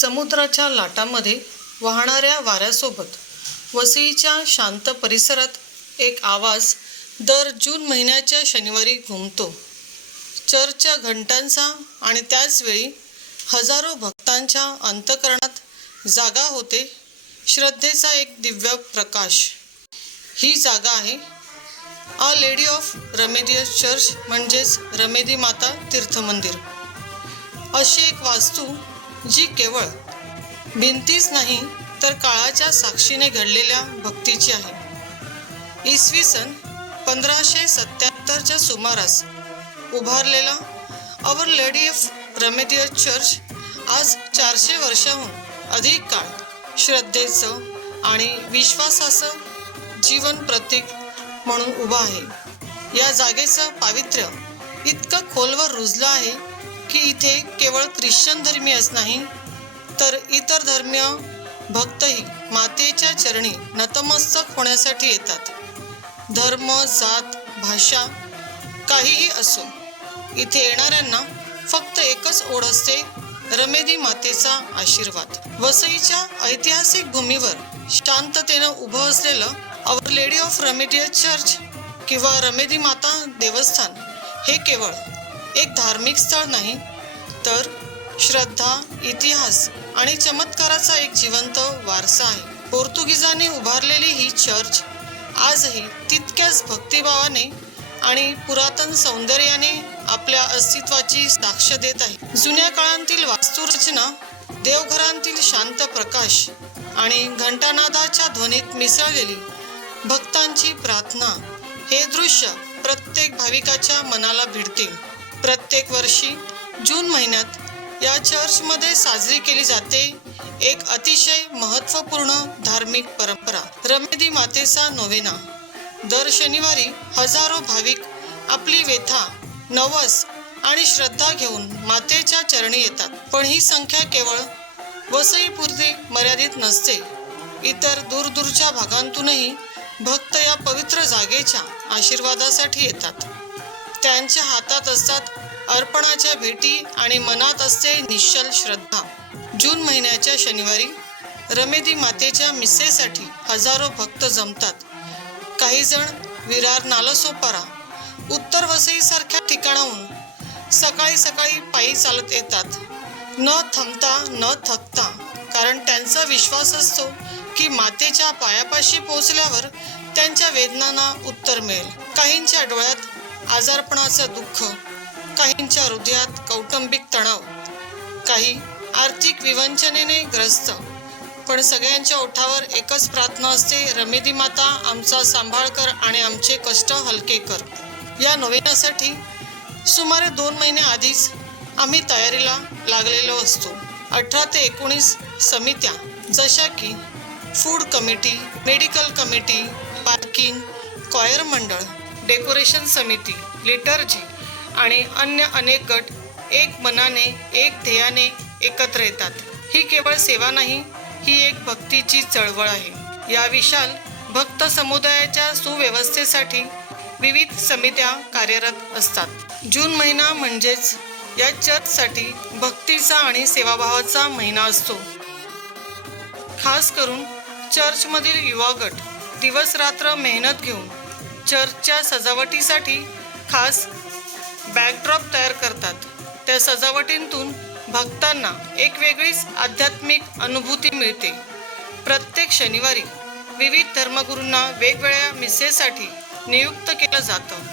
समुद्राच्या लाटांमध्ये वाहणाऱ्या वाऱ्यासोबत वसईच्या शांत परिसरात एक आवाज दर जून महिन्याच्या शनिवारी घुमतो. चर्चच्या घंटांचा आणि त्याचवेळी हजारो भक्तांच्या अंतकरणात जागा होते श्रद्धेचा एक दिव्य प्रकाश. ही जागा आहे our lady of Remedios church म्हणजेच रमेदी माता तीर्थमंदिर. अशी एक वास्तू जी केवळ भिंतीच नाही तर काळाच्या साक्षीने घडलेल्या भक्तीची आहे. इसवी सन पंधराशे सत्याहत्तरच्या सुमारास उभारलेला our lady of Remedios church आज चारशे वर्षाहून अधिक काळ श्रद्धेचं आणि विश्वासाचं जीवन प्रतीक म्हणून उभा आहे. या जागेचं पावित्र्य इतकं खोलवर रुजलं आहे की इथे केवळ ख्रिश्चन धर्मीयच नाही तर इतर धर्मीय भक्तही मातेच्या चरणी नतमस्तक होण्यासाठी येतात. धर्म जात भाषा काहीही असो इथे येणाऱ्यांना फक्त एकच ओढ असते रमेदी मातेचा आशीर्वाद. वसईच्या ऐतिहासिक भूमीवर शांततेनं उभं असलेलं our lady of Remedios church किंवा रमेदी माता देवस्थान हे केवळ एक धार्मिक स्थळ नाही तर श्रद्धा इतिहास आणि चमत्काराचा एक जिवंत वारसा आहे. पोर्तुगीजांनी उभारलेली ही चर्च आजही तितक्याच भक्तिभावाने आणि पुरातन सौंदर्याने आपल्या अस्तित्वाची साक्ष देत आहे. जुन्या काळांतील वास्तुरचना देवघरांतील शांत प्रकाश आणि घंटानादाच्या ध्वनीत मिसळलेली भक्तांची प्रार्थना हे दृश्य प्रत्येक भाविकाच्या मनाला भिडतील प्रत्येक वर्षी जून महिन्यात या चर्चमध्ये साजरी केली जाते. एक अतिशय महत्त्वपूर्ण धार्मिक परंपरा. रमेदी मातेचा नोवेना दर शनिवारी हजारो भाविक आपली व्यथा नवस आणि श्रद्धा घेऊन मातेच्या चरणी येतात. पण ही संख्या केवळ वसईपुरती मर्यादित नसते. इतर दूरदूरच्या भागांतूनही भक्त या पवित्र जागेच्या आशीर्वादासाठी येतात. त्यांच्या हातात असतात अर्पणाच्या भेटी आणि मनात असते निश्चल श्रद्धा. जून महिन्याच्या शनिवारी रमेदी मातेच्या मिसेसाठी हजारो भक्त जमतात. काही जण विरार नालसोपारा उत्तर वसईसारख्या ठिकाणाहून सकाळी सकाळी पायी चालत येतात. न थांबता न थकता कारण त्यांचा विश्वास असतो की मातेच्या पायापाशी पोहोचल्यावर त्यांच्या वेदनांना उत्तर मिळेल. काहींच्या डोळ्यात आजारपणाचं दुःख काहींच्या हृदयात कौटुंबिक तणाव काही आर्थिक विवंचनेने ग्रस्त. पण सगळ्यांच्या ओठावर एकच प्रार्थना असते रमेदी माता आमचा सांभाळ कर आणि आमचे कष्ट हलके कर. या नोवेनासाठी सुमारे दोन महिने आधीच आम्ही तयारीला लागलेलो असतो. अठरा ते एकोणीस समित्या जशा की food committee medical committee parking choir मंडळ डेकोरेशन समिती लिटर्जी आणि अन्य अनेक गट एक मनाने एक ध्येयाने एकत्र येतात. ही केवळ सेवा नाही ही एक भक्तीची चळवळ आहे. या विशाल भक्त समुदायाच्या सुव्यवस्थेसाठी विविध समित्या कार्यरत असतात. जून महिना म्हणजेच या चर्चसाठी भक्तीचा आणि सेवाभावाचा महिना असतो. खास करून चर्चमधील युवा गट दिवस रात्र मेहनत घेऊन चर्चच्या सजावटीसाठी खास बॅकड्रॉप तयार करतात. त्या सजावटींतून भक्तांना एक वेगळीच आध्यात्मिक अनुभूती मिळते. प्रत्येक शनिवारी विविध धर्मगुरूंना वेगवेगळ्या मिसेसाठी नियुक्त केलं जातं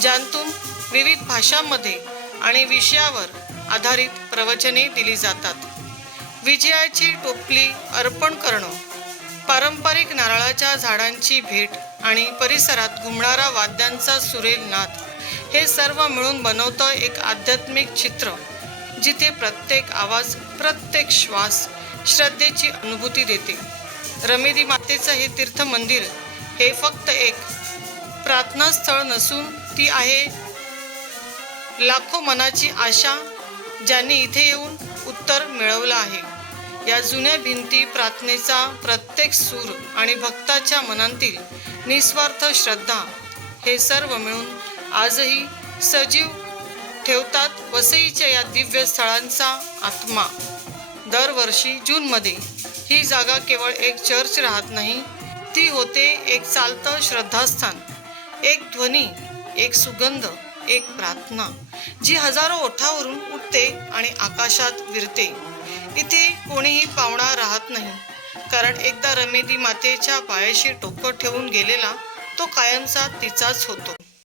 ज्यांतून विविध भाषांमध्ये आणि विषयावर आधारित प्रवचने दिली जातात. विजयाची टोपली अर्पण करणं पारंपरिक नारळाच्या झाडांची भेट आणि परिसरात घुमणारा वाद्यांचा सुरेल नाद हे सर्व मिळून बनवतं एक आध्यात्मिक चित्र जिथे प्रत्येक आवाज प्रत्येक श्वास श्रद्धेची अनुभूती देते. रमेदी मातेचं हे तीर्थ मंदिर हे फक्त एक प्रार्थनास्थळ नसून ती आहे लाखो मनाची आशा ज्यांनी इथे येऊन उत्तर मिळवलं आहे. या जुन्या भिंती प्रार्थनेचा प्रत्येक सूर आणि भक्ताच्या मनांतील निस्वार्थ श्रद्धा हे सर्व मिळून आजही सजीव ठेवतात वसईच्या या दिव्य स्थळांचा आत्मा. दरवर्षी जूनमध्ये ही जागा केवळ एक चर्च राहत नाही ती होते एक चालतं श्रद्धास्थान एक ध्वनी एक सुगंध एक प्रार्थना जी हजारो ओठावरून उठते आणि आकाशात विरते. इथे कोणीही पाहुणा राहत नाही. कारण एकदा रमेदी मातेच्या पायाशी टोकं ठेवून गेलेला तो कायमचा तिचाच होतो.